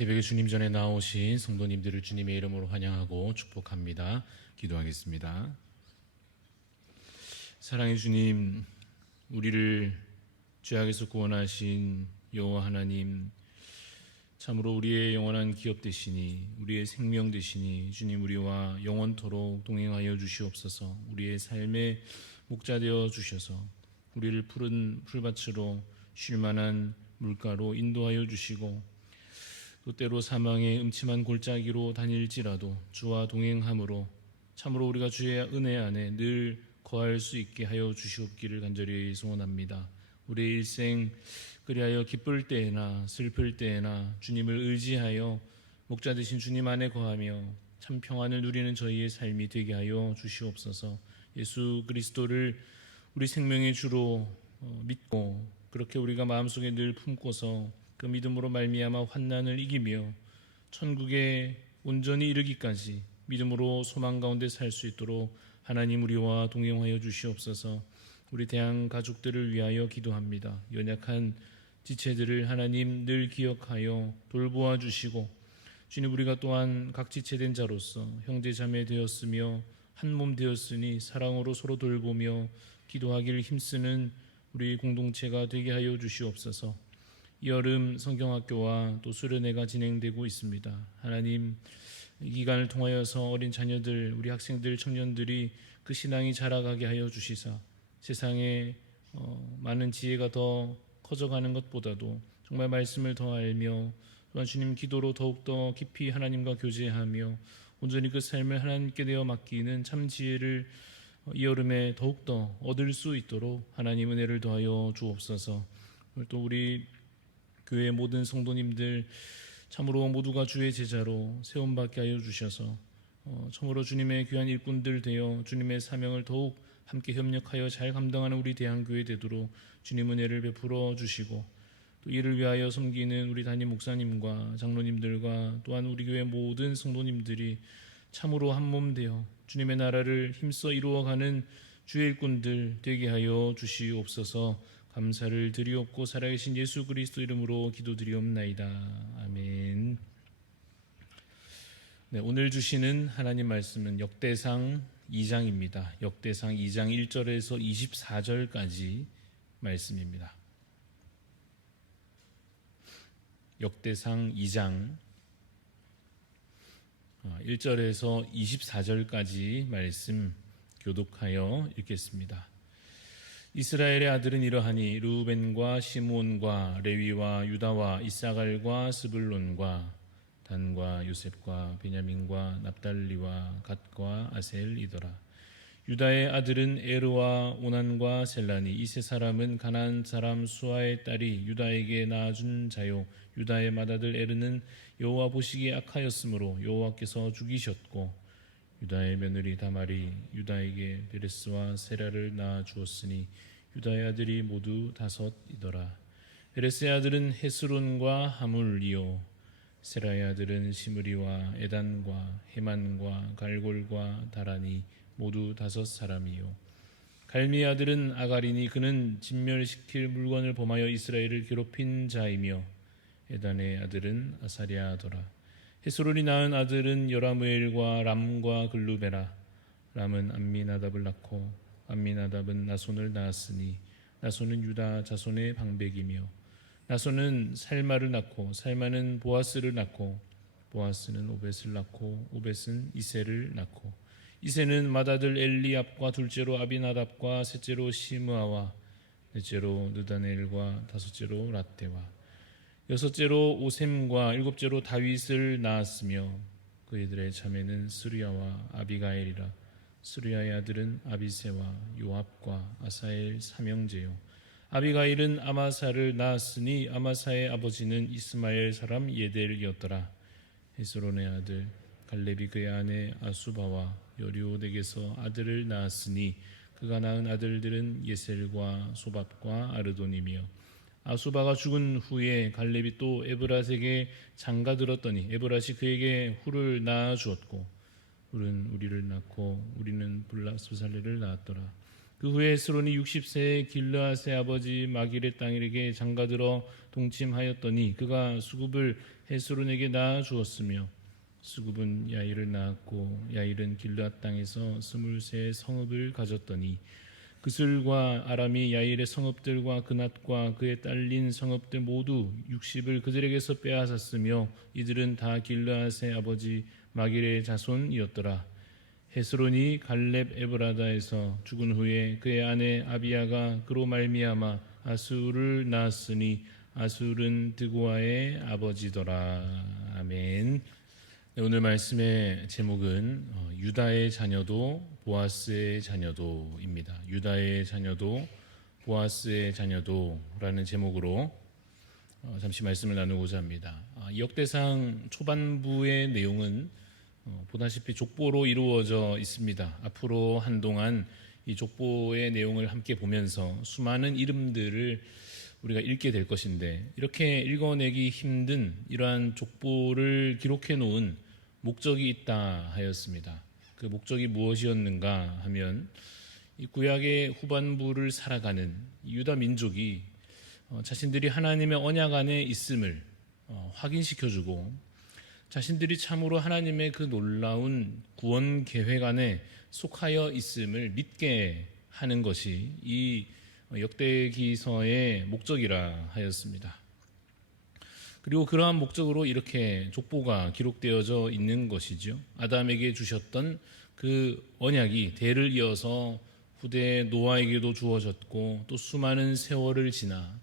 새벽에 주님 전에 나오신 성도님들을 주님의 이름으로 환영하고 축복합니다. 기도하겠습니다. 사랑의 주님, 우리를 죄악에서 구원하신 여호와 하나님, 참으로 우리의 영원한 기업 되시니, 우리의 생명 되시니 주님, 우리와 영원토록 동행하여 주시옵소서. 우리의 삶의 목자 되어 주셔서 우리를 푸른 풀밭으로 쉴만한 물가로 인도하여 주시고, 또 때로 사망의 음침한 골짜기로 다닐지라도 주와 동행함으로 참으로 우리가 주의 은혜 안에 늘 거할 수 있게 하여 주시옵기를 간절히 소원합니다. 우리의 일생 그리하여 기쁠 때에나 슬플 때에나 주님을 의지하여 목자 되신 주님 안에 거하며 참 평안을 누리는 저희의 삶이 되게 하여 주시옵소서. 예수 그리스도를 우리 생명의 주로 믿고 그렇게 우리가 마음속에 늘 품고서 그 믿음으로 말미암아 환난을 이기며 천국에 온전히 이르기까지 믿음으로 소망 가운데 살 수 있도록 하나님 우리와 동행하여 주시옵소서. 우리 대한 가족들을 위하여 기도합니다. 연약한 지체들을 하나님 늘 기억하여 돌보아 주시고, 주님, 우리가 또한 각 지체된 자로서 형제 자매 되었으며 한 몸 되었으니 사랑으로 서로 돌보며 기도하기를 힘쓰는 우리 공동체가 되게 하여 주시옵소서. 이 여름 성경학교와 또 수련회가 진행되고 있습니다. 하나님, 이 기간을 통하여서 어린 자녀들, 우리 학생들, 청년들이 그 신앙이 자라가게 하여 주시사 세상에 많은 지혜가 더 커져가는 것보다도 정말 말씀을 더 알며 또한 주님 기도로 더욱더 깊이 하나님과 교제하며 온전히 그 삶을 하나님께 내어 맡기는 참 지혜를 이 여름에 더욱더 얻을 수 있도록 하나님 은혜를 더하여 주옵소서. 또 우리 교회 모든 성도님들 참으로 모두가 주의 제자로 세움받게 하여 주셔서 참으로 주님의 귀한 일꾼들 되어 주님의 사명을 더욱 함께 협력하여 잘 감당하는 우리 대한교회 되도록 주님 은혜를 베풀어 주시고, 또 이를 위하여 섬기는 우리 담임 목사님과 장로님들과 또한 우리 교회 모든 성도님들이 참으로 한몸 되어 주님의 나라를 힘써 이루어가는 주의 일꾼들 되게 하여 주시옵소서. 감사를 드리옵고 살아계신 예수 그리스도 이름으로 기도드리옵나이다. 아멘. 네, 오늘 주시는 하나님 말씀은 역대상 2장입니다. 역대상 2장 1절에서 24절까지 말씀입니다. 역대상 2장 1절에서 24절까지 말씀 교독하여 읽겠습니다. 이스라엘의 아들은 이러하니 르우벤과 시므온과 레위와 유다와 이사갈과 스불론과 단과 요셉과 베냐민과 납달리와 갓과 아셀이더라. 유다의 아들은 에르와 오난과 셀라니, 이 세 사람은 가나안 사람 수아의 딸이 유다에게 낳아준 자요, 유다의 맏아들 에르는 여호와 보시기에 악하였으므로 여호와께서 죽이셨고, 유다의 며느리 다말이 유다에게 베레스와 세라를 낳아 주었으니 유다의 아들이 모두 5이더라. 베레스의 아들은 헤스론과 하물이요, 세라의 아들은 시므리와 에단과 헤만과 갈골과 다라니 모두 5사람이요. 갈미의 아들은 아가리니 그는 진멸시킬 물건을 범하여 이스라엘을 괴롭힌 자이며, 에단의 아들은 아사랴더라. 헤스론이 낳은 아들은 여라무엘과 람과 글루베라. 람은 암미나답을 낳고 암미나답은 나손을 낳았으니 나손은 유다 자손의 방백이며, 나손은 살마를 낳고 살마는 보아스를 낳고 보아스는 오벳을 낳고 오벳은 이세를 낳고 이세는 맏아들 엘리압과 둘째로 아비나답과 셋째로 시므아와 넷째로 느다넬과 다섯째로 рат데와 여섯째로 오셈과 일곱째로 다윗을 낳았으며, 그이들의 자매는 스루야와 아비가엘이라. 스루야의 아들은 아비세와 요압과 아사엘 삼형제요, 아비가일은 아마사를 낳았으니 아마사의 아버지는 이스마엘 사람 예델이었더라. 헤스론의 아들 갈렙이 그의 아내 아수바와 여리오덱에서 아들을 낳았으니 그가 낳은 아들들은 예셀과 소밥과 아르돈이며, 아수바가 죽은 후에 갈렙이 또 에브랏에게 장가들었더니 에브랏이 그에게 훌을 낳아 주었고, 훌은 우리를 낳고 우리는 블라스살레를 낳았더라. 그 후에 스론이 60세에 길르앗의 아버지 마길의 땅에게 장가들어 동침하였더니 그가 수굽을 헤스론에게 낳아 주었으며 수굽은 야일을 낳았고 야일은 길르앗 땅에서 23 성읍을 가졌더니 그슬과 아람이 야일의 성읍들과 그낫과 그의 딸린 성읍들 모두 60을 그들에게서 빼앗았으며 이들은 다 길르앗의 아버지 마길의 자손이었더라. 헤스론이 갈렙 에브라다에서 죽은 후에 그의 아내 아비야가 그로 말미암아 아술을 낳았으니 아술은 드고아의 아버지더라. 아멘. 네, 오늘 말씀의 제목은 유다의 자녀도 보아스의 자녀도입니다. 유다의 자녀도 보아스의 자녀도라는 제목으로 잠시 말씀을 나누고자 합니다. 역대상 초반부의 내용은 보다시피 족보로 이루어져 있습니다. 앞으로 한동안 이 족보의 내용을 함께 보면서 수많은 이름들을 우리가 읽게 될 것인데 이렇게 읽어내기 힘든 이러한 족보를 기록해 놓은 목적이 있다 하였습니다. 그 목적이 무엇이었는가 하면 이 구약의 후반부를 살아가는 유다 민족이 자신들이 하나님의 언약 안에 있음을 확인시켜주고 자신들이 참으로 하나님의 그 놀라운 구원 계획 안에 속하여 있음을 믿게 하는 것이 이 역대기서의 목적이라 하였습니다. 그리고 그러한 목적으로 이렇게 족보가 기록되어져 있는 것이죠. 아담에게 주셨던 그 언약이 대를 이어서 후대 노아에게도 주어졌고 또 수많은 세월을 지나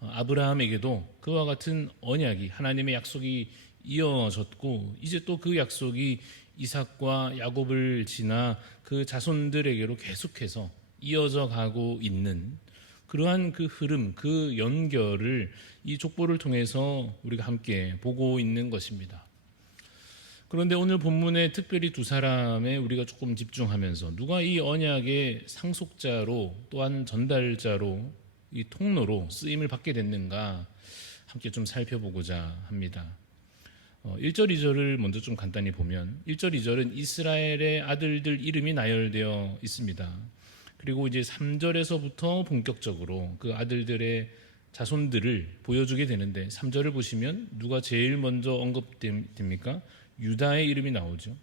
아브라함에게도 그와 같은 언약이 하나님의 약속이 이어졌고 이제 또 그 약속이 이삭과 야곱을 지나 그 자손들에게로 계속해서 이어져 가고 있는 그러한 그 흐름, 그 연결을 이 족보를 통해서 우리가 함께 보고 있는 것입니다. 그런데 오늘 본문에 특별히 두 사람에 우리가 조금 집중하면서 누가 이 언약의 상속자로 또한 전달자로 이 통로로 쓰임을 받게 됐는가 함께 좀 살펴보고자 합니다. 1절, 2절을 먼저 좀 간단히 보면 1절, 2절은 이스라엘의 아들들 이름이 나열되어 있습니다. 그리고 이제 3절에서부터 본격적으로 그 아들들의 자손들을 보여주게 되는데 3절을 보시면 누가 제일 먼저 언급됩니까? 유다의 이름이 나오죠.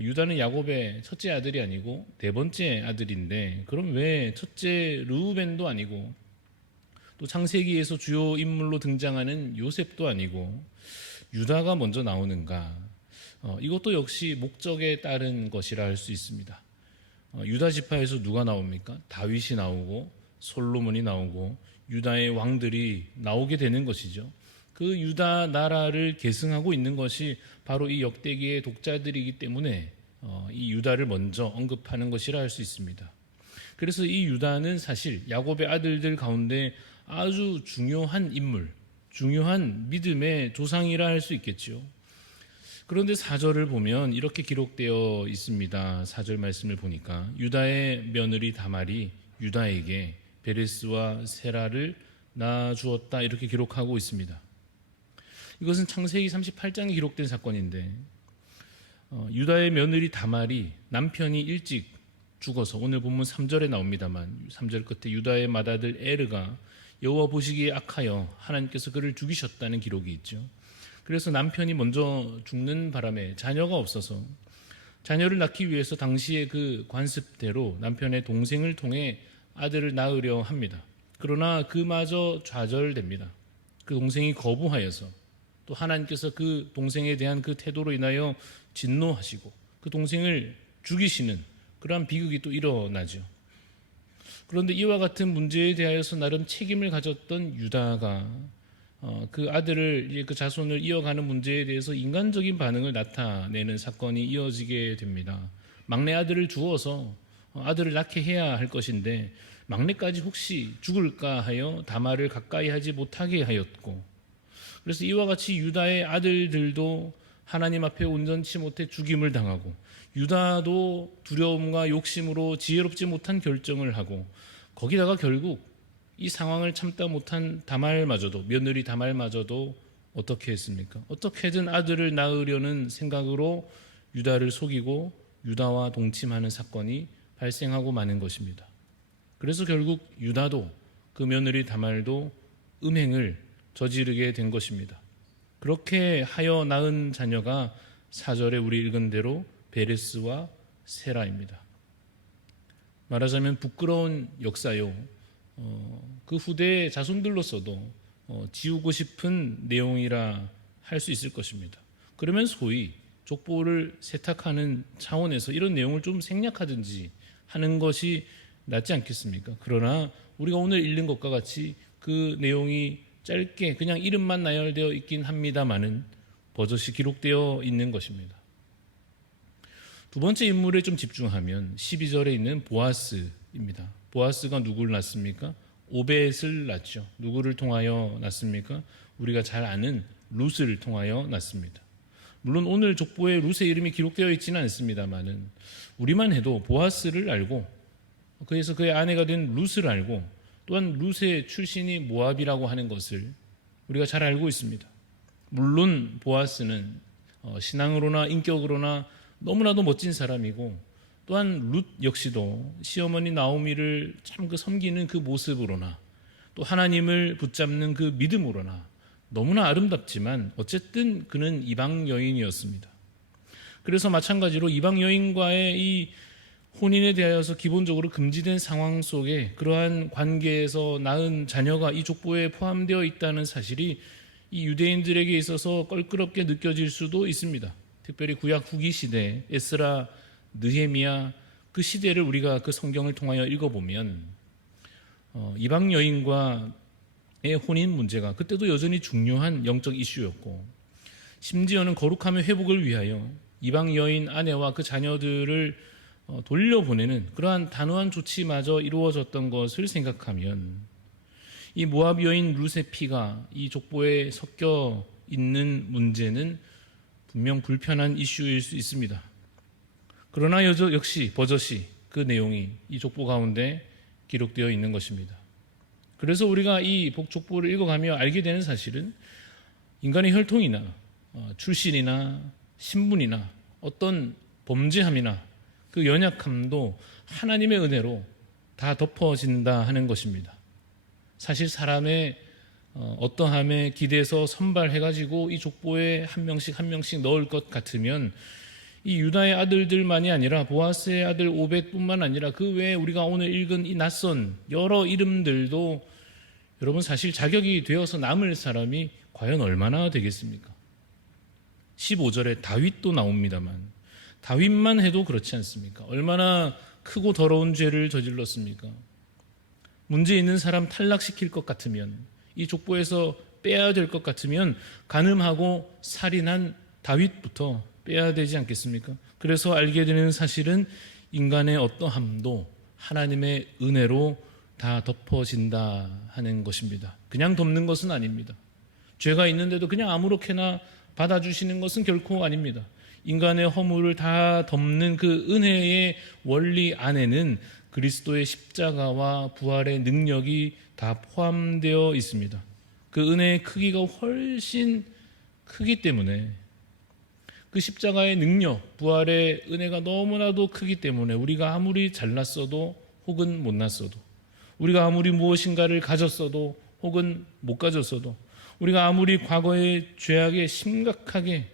유다는 야곱의 첫째 아들이 아니고 네 번째 아들인데 그럼 왜 첫째 르우벤도 아니고 또 창세기에서 주요 인물로 등장하는 요셉도 아니고 유다가 먼저 나오는가? 이것도 역시 목적에 따른 것이라 할 수 있습니다. 유다 지파에서 누가 나옵니까? 다윗이 나오고 솔로몬이 나오고 유다의 왕들이 나오게 되는 것이죠. 그 유다 나라를 계승하고 있는 것이 바로 이 역대기의 독자들이기 때문에 이 유다를 먼저 언급하는 것이라 할 수 있습니다. 그래서 이 유다는 사실 야곱의 아들들 가운데 아주 중요한 인물, 중요한 믿음의 조상이라 할 수 있겠죠. 그런데 4절을 보면 이렇게 기록되어 있습니다. 4절 말씀을 보니까 유다의 며느리 다말이 유다에게 베레스와 세라를 낳아 주었다 이렇게 기록하고 있습니다. 이것은 창세기 38장에 기록된 사건인데 유다의 며느리 다말이 남편이 일찍 죽어서 오늘 본문 3절에 나옵니다만 3절 끝에 유다의 맏아들 에르가 여호와 보시기에 악하여 하나님께서 그를 죽이셨다는 기록이 있죠. 그래서 남편이 먼저 죽는 바람에 자녀가 없어서 자녀를 낳기 위해서 당시의 그 관습대로 남편의 동생을 통해 아들을 낳으려 합니다. 그러나 그마저 좌절됩니다. 그 동생이 거부하여서 또 하나님께서 그 동생에 대한 그 태도로 인하여 진노하시고 그 동생을 죽이시는 그러한 비극이 또 일어나죠. 그런데 이와 같은 문제에 대하여서 나름 책임을 가졌던 유다가 그 아들을 그 자손을 이어가는 문제에 대해서 인간적인 반응을 나타내는 사건이 이어지게 됩니다. 막내 아들을 주어서 아들을 낳게 해야 할 것인데 막내까지 혹시 죽을까 하여 다말을 가까이 하지 못하게 하였고 그래서 이와 같이 유다의 아들들도 하나님 앞에 온전치 못해 죽임을 당하고 유다도 두려움과 욕심으로 지혜롭지 못한 결정을 하고 거기다가 결국 이 상황을 참다 못한 다말마저도 며느리 다말마저도 어떻게 했습니까? 어떻게든 아들을 낳으려는 생각으로 유다를 속이고 유다와 동침하는 사건이 발생하고 마는 것입니다. 그래서 결국 유다도 그 며느리 다말도 음행을 저지르게 된 것입니다. 그렇게 하여 낳은 자녀가 4절에 우리 읽은 대로 베레스와 세라입니다. 말하자면 부끄러운 역사요. 그 후대의 자손들로서도 지우고 싶은 내용이라 할 수 있을 것입니다. 그러면 소위 족보를 세탁하는 차원에서 이런 내용을 좀 생략하든지 하는 것이 낫지 않겠습니까? 그러나 우리가 오늘 읽는 것과 같이 그 내용이 짧게 그냥 이름만 나열되어 있긴 합니다마는 버젓이 기록되어 있는 것입니다. 두 번째 인물에 좀 집중하면 12절에 있는 보아스입니다. 보아스가 누구를 낳습니까? 오벳을 낳죠. 누구를 통하여 낳습니까? 우리가 잘 아는 룻을 통하여 낳습니다. 물론 오늘 족보에 룻의 이름이 기록되어 있지는 않습니다만은 우리만 해도 보아스를 알고 그래서 그의 아내가 된 룻을 알고 또한 룻의 출신이 모압이라고 하는 것을 우리가 잘 알고 있습니다. 물론 보아스는 신앙으로나 인격으로나 너무나도 멋진 사람이고 또한 룻 역시도 시어머니 나오미를 참 섬기는 그 모습으로나 또 하나님을 붙잡는 그 믿음으로나 너무나 아름답지만 어쨌든 그는 이방 여인이었습니다. 그래서 마찬가지로 이방 여인과의 이 혼인에 대하여서 기본적으로 금지된 상황 속에 그러한 관계에서 낳은 자녀가 이 족보에 포함되어 있다는 사실이 이 유대인들에게 있어서 껄끄럽게 느껴질 수도 있습니다. 특별히 구약 후기 시대 에스라, 느헤미야 그 시대를 우리가 그 성경을 통하여 읽어보면 이방 여인과의 혼인 문제가 그때도 여전히 중요한 영적 이슈였고 심지어는 거룩함의 회복을 위하여 이방 여인 아내와 그 자녀들을 돌려보내는 그러한 단호한 조치마저 이루어졌던 것을 생각하면 이 모압 여인 룻의 피가 이 족보에 섞여 있는 문제는 분명 불편한 이슈일 수 있습니다. 그러나 역시 버젓이 그 내용이 이 족보 가운데 기록되어 있는 것입니다. 그래서 우리가 이 족보를 읽어가며 알게 되는 사실은 인간의 혈통이나 출신이나 신분이나 어떤 범죄함이나 그 연약함도 하나님의 은혜로 다 덮어진다 하는 것입니다. 사실 사람의 어떠함에 기대서 선발해가지고 이 족보에 한 명씩 한 명씩 넣을 것 같으면 이 유다의 아들들만이 아니라 보아스의 아들 오벳뿐만 아니라 그 외에 우리가 오늘 읽은 이 낯선 여러 이름들도 여러분 사실 자격이 되어서 남을 사람이 과연 얼마나 되겠습니까? 15절에 다윗도 나옵니다만 다윗만 해도 그렇지 않습니까? 얼마나 크고 더러운 죄를 저질렀습니까? 문제 있는 사람 탈락시킬 것 같으면 이 족보에서 빼야 될 것 같으면 간음하고 살인한 다윗부터 빼야 되지 않겠습니까? 그래서 알게 되는 사실은 인간의 어떠함도 하나님의 은혜로 다 덮어진다 하는 것입니다. 그냥 덮는 것은 아닙니다. 죄가 있는데도 그냥 아무렇게나 받아주시는 것은 결코 아닙니다. 인간의 허물을 다 덮는 그 은혜의 원리 안에는 그리스도의 십자가와 부활의 능력이 다 포함되어 있습니다. 그 은혜의 크기가 훨씬 크기 때문에 그 십자가의 능력, 부활의 은혜가 너무나도 크기 때문에 우리가 아무리 잘났어도 혹은 못났어도 우리가 아무리 무엇인가를 가졌어도 혹은 못 가졌어도 우리가 아무리 과거의 죄악에 심각하게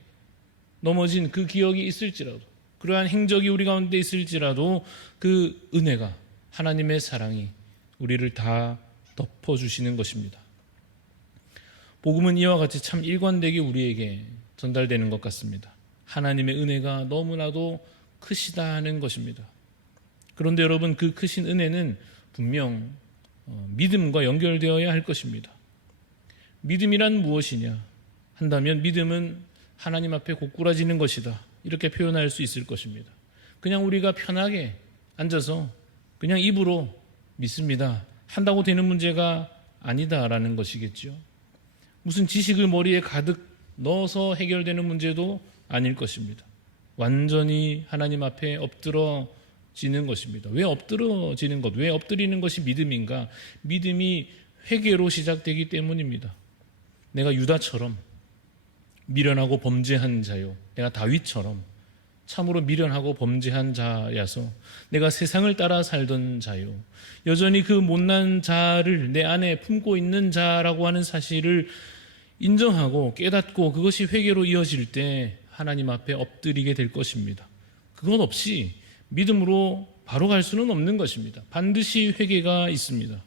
넘어진 그 기억이 있을지라도 그러한 행적이 우리 가운데 있을지라도 그 은혜가 하나님의 사랑이 우리를 다 덮어주시는 것입니다. 복음은 이와 같이 참 일관되게 우리에게 전달되는 것 같습니다. 하나님의 은혜가 너무나도 크시다 하는 것입니다. 그런데 여러분 그 크신 은혜는 분명 믿음과 연결되어야 할 것입니다. 믿음이란 무엇이냐 한다면 믿음은 하나님 앞에 고꾸라지는 것이다 이렇게 표현할 수 있을 것입니다. 그냥 우리가 편하게 앉아서 그냥 입으로 믿습니다 한다고 되는 문제가 아니다라는 것이겠죠. 무슨 지식을 머리에 가득 넣어서 해결되는 문제도 아닐 것입니다. 완전히 하나님 앞에 엎드러지는 것입니다. 왜 엎드러지는 것, 왜 엎드리는 것이 믿음인가? 믿음이 회개로 시작되기 때문입니다. 내가 유다처럼 미련하고 범죄한 자요, 내가 다윗처럼 참으로 미련하고 범죄한 자야서 내가 세상을 따라 살던 자요, 여전히 그 못난 자를 내 안에 품고 있는 자라고 하는 사실을 인정하고 깨닫고 그것이 회개로 이어질 때 하나님 앞에 엎드리게 될 것입니다. 그것 없이 믿음으로 바로 갈 수는 없는 것입니다. 반드시 회개가 있습니다.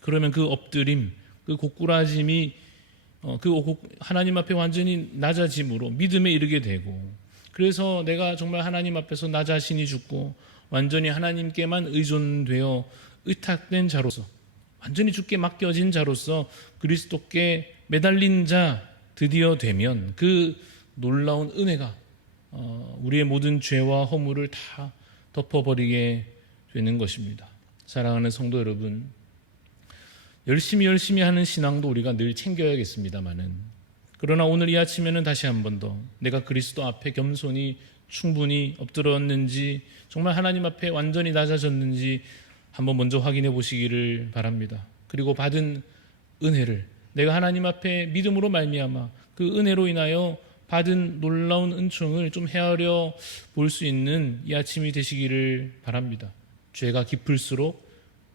그러면 그 엎드림, 그 고꾸라짐이 하나님 앞에 완전히 낮아짐으로 믿음에 이르게 되고, 그래서 내가 정말 하나님 앞에서 나 자신이 죽고 완전히 하나님께만 의존되어 의탁된 자로서, 완전히 주께 맡겨진 자로서 그리스도께 매달린 자 드디어 되면 그 놀라운 은혜가 우리의 모든 죄와 허물을 다 덮어버리게 되는 것입니다. 사랑하는 성도 여러분, 열심히 하는 신앙도 우리가 늘 챙겨야겠습니다마는, 그러나 오늘 이 아침에는 다시 한 번 더 내가 그리스도 앞에 겸손히 충분히 엎드렸는지, 정말 하나님 앞에 완전히 낮아졌는지 한번 먼저 확인해 보시기를 바랍니다. 그리고 받은 은혜를, 내가 하나님 앞에 믿음으로 말미암아 그 은혜로 인하여 받은 놀라운 은총을 좀 헤아려 볼 수 있는 이 아침이 되시기를 바랍니다. 죄가 깊을수록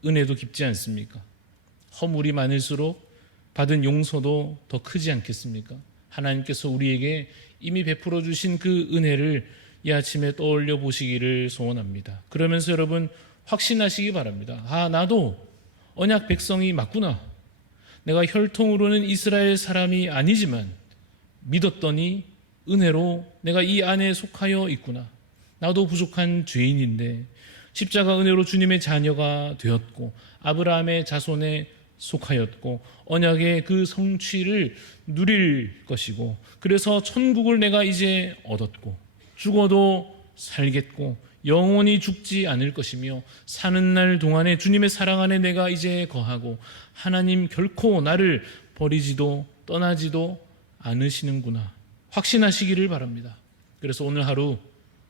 은혜도 깊지 않습니까? 허물이 많을수록 받은 용서도 더 크지 않겠습니까? 하나님께서 우리에게 이미 베풀어 주신 그 은혜를 이 아침에 떠올려 보시기를 소원합니다. 그러면서 여러분 확신하시기 바랍니다. 나도 언약 백성이 맞구나. 내가 혈통으로는 이스라엘 사람이 아니지만 믿었더니 은혜로 내가 이 안에 속하여 있구나. 나도 부족한 죄인인데 십자가 은혜로 주님의 자녀가 되었고 아브라함의 자손에 속하였고 언약의 그 성취를 누릴 것이고, 그래서 천국을 내가 이제 얻었고 죽어도 살겠고 영원히 죽지 않을 것이며 사는 날 동안에 주님의 사랑 안에 내가 이제 거하고 하나님 결코 나를 버리지도 떠나지도 않으시는구나 확신하시기를 바랍니다. 그래서 오늘 하루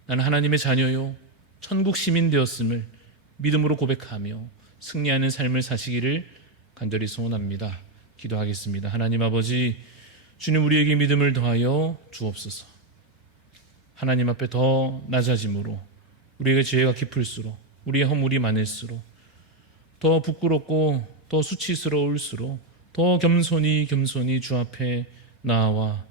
나는 하나님의 자녀요 천국 시민 되었음을 믿음으로 고백하며 승리하는 삶을 사시기를 간절히 소원합니다. 기도하겠습니다. 하나님 아버지, 주님 우리에게 믿음을 더하여 주옵소서. 하나님 앞에 더 낮아짐으로 우리에게 죄가 깊을수록, 우리의 허물이 많을수록 더 부끄럽고 더 수치스러울수록 더 겸손히 주 앞에 나와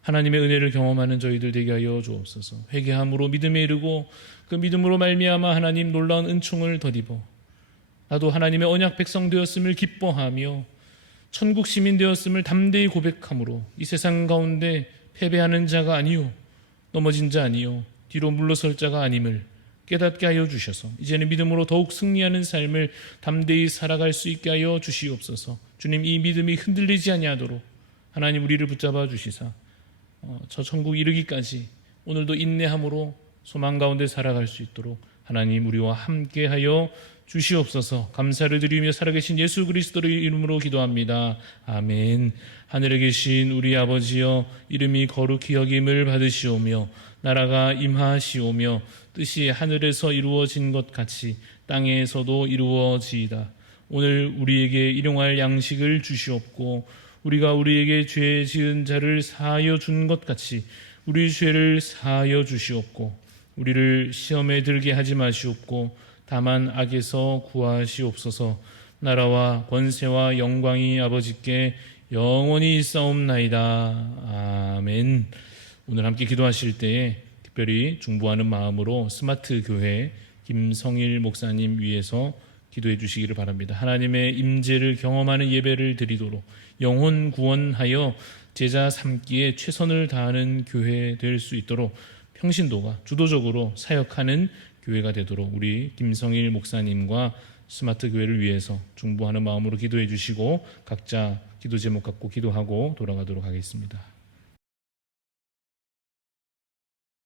하나님의 은혜를 경험하는 저희들 되게 하여 주옵소서. 회개함으로 믿음에 이르고 그 믿음으로 말미암아 하나님 놀라운 은총을 덧입어 나도 하나님의 언약 백성 되었음을 기뻐하며 천국 시민 되었음을 담대히 고백함으로 이 세상 가운데 패배하는 자가 아니요 넘어진 자 아니요 뒤로 물러설 자가 아님을 깨닫게 하여 주셔서 이제는 믿음으로 더욱 승리하는 삶을 담대히 살아갈 수 있게 하여 주시옵소서. 주님, 이 믿음이 흔들리지 아니하도록 하나님 우리를 붙잡아 주시사 저 천국 이르기까지 오늘도 인내함으로 소망 가운데 살아갈 수 있도록 하나님 우리와 함께 하여 주시옵소서. 감사를 드리며 살아계신 예수 그리스도의 이름으로 기도합니다. 아멘. 하늘에 계신 우리 아버지여, 이름이 거룩히 여김을 받으시오며 나라가 임하시오며 뜻이 하늘에서 이루어진 것 같이 땅에서도 이루어지이다. 오늘 우리에게 일용할 양식을 주시옵고 우리가 우리에게 죄 지은 자를 사하여 준 것 같이 우리 죄를 사하여 주시옵고 우리를 시험에 들게 하지 마시옵고 다만 악에서 구하시옵소서. 나라와 권세와 영광이 아버지께 영원히 있사옵나이다. 아멘. 오늘 함께 기도하실 때에 특별히 중보하는 마음으로 스마트 교회 김성일 목사님 위해서 기도해 주시기를 바랍니다. 하나님의 임재를 경험하는 예배를 드리도록 영혼 구원하여 제자 삼기에 최선을 다하는 교회 될 수 있도록 평신도가 주도적으로 사역하는 교회가 되도록 우리 김성일 목사님과 스마트 교회를 위해서 중보하는 마음으로 기도해 주시고 각자 기도 제목 갖고 기도하고 돌아가도록 하겠습니다.